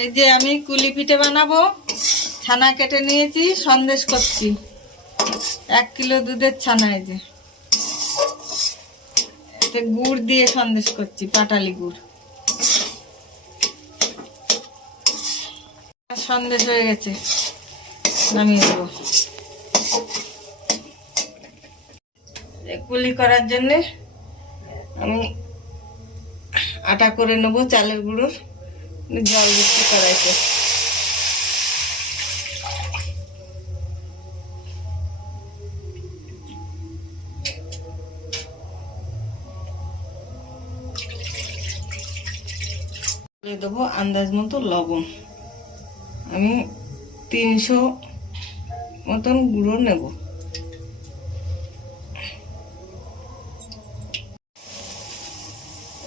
এই যে আমি কুলি পিঠে বানাবো, ছানা কেটে নিয়েছি, সন্দেশ করছি। এক কিলো দুধের ছানা এই যে। এতে গুড় দিয়ে সন্দেশ করছি, পাটালি গুড়। সন্দেশ হয়ে গেছে, নামিয়ে দেবো। কুলি করার জন্যে আমি আটা করে নেব চালের গুঁড়োর। জল দিচ্ছি, কড়াইতে। দেবো আন্দাজ মতো লবণ। আমি তিনশো মতন গুঁড়ো নেব।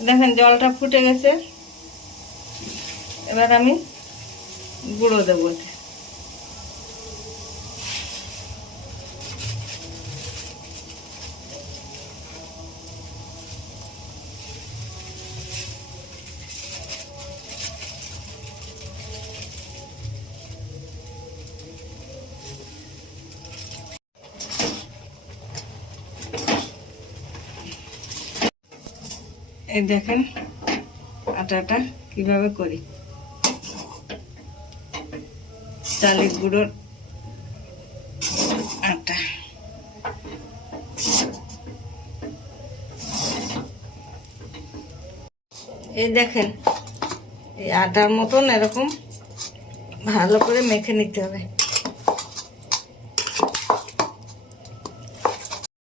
দেখেন জলটা ফুটে গেছে। এবার আমি গুঁড়ো দেবো। এই দেখেন আটাটা কীভাবে করি চালের গুঁড়োর আটা। এই দেখেন, এই আটার মতন এরকম ভালো করে মেখে নিতে হবে।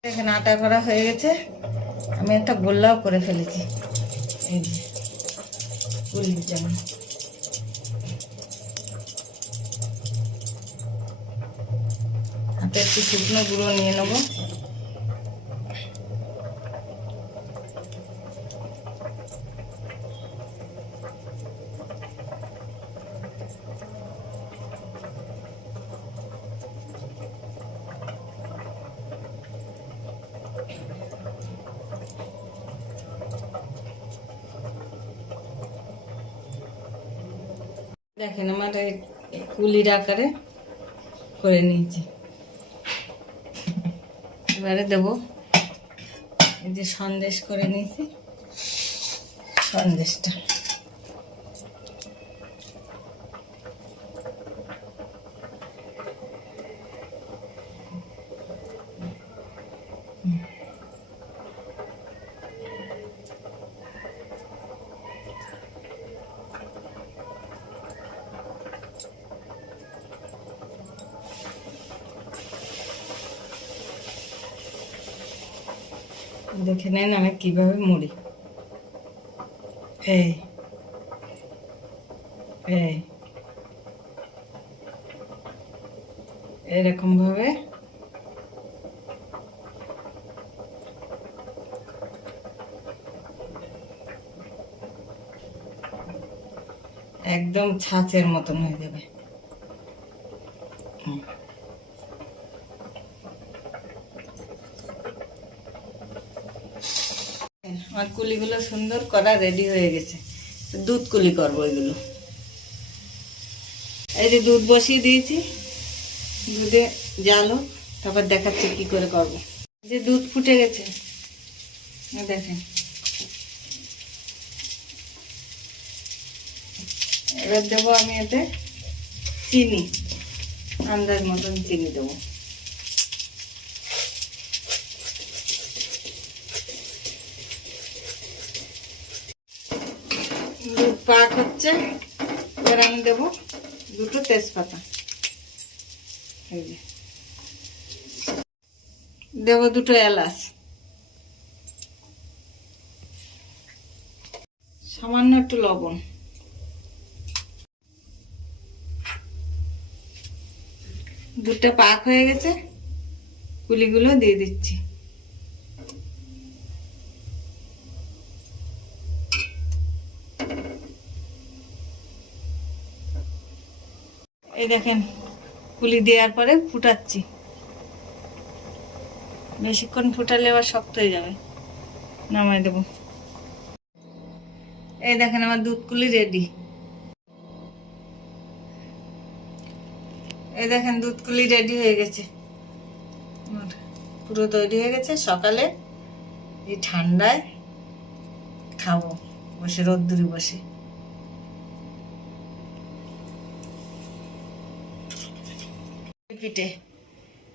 দেখেন, আটা করা হয়ে গেছে। আমি একটা গোল্লাও করে ফেলেছি। এই যে যেমন হাতে একটু শুকনো গুঁড়ো নিয়ে নেব। দেখেন আমার কুলির আকারে করে নিয়েছি। এবারে দেব। এই যে সন্দেশ করে নিয়েছি। সন্দেশটা। দেখে নেন আমি কীভাবে মুড়ি এই এই এরকম ভাবে। একদম ছাঁচের মতন হয়ে যাবে। আমার কুলিগুলো সুন্দর করা রেডি হয়ে গেছে। দুধ কুলি করব এগুলো। এই যে দুধ বসিয়ে দিয়েছি। দুধে জালো তারপর দেখাচ্ছি কি করে করব। যে দুধ ফুটে গেছে। দেখেন। এবার দেবো আমি এতে চিনি, আন্দাজ মতন চিনি দেবো। পাক হচ্ছে। এবার আমি দেবো দুটো তেজপাতা। এই যে। দেবো দুটো এলাচ। সামান্য একটু লবণ। দুধটা পাক হয়ে গেছে। কুলিগুলো দিয়ে দিচ্ছি। এই দেখেন, কুলি দেওয়ার পরে ফুটাচ্ছি। বেশিক্ষণ ফুটালে আবার শক্ত হয়ে যাবে। নামাই দেব। এই দেখেন, আমার দুধ কুলি রেডি এই দেখেন, দুধ কুলি রেডি হয়ে গেছে। পুরো তৈরি হয়ে গেছে। সকালে এই ঠান্ডায় খাব, বসে রোদ্দুরি বসে। পিঠে।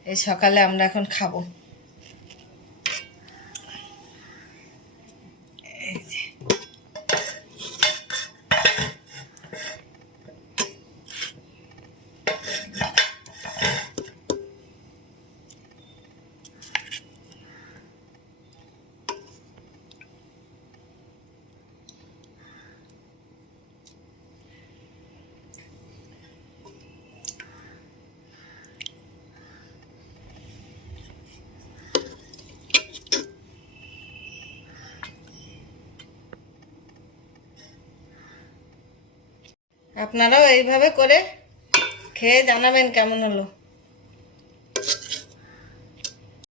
এই সকালে আমরা এখন খাব। আপনারাও এইভাবে করে খেয়ে জানাবেন কেমন হলো।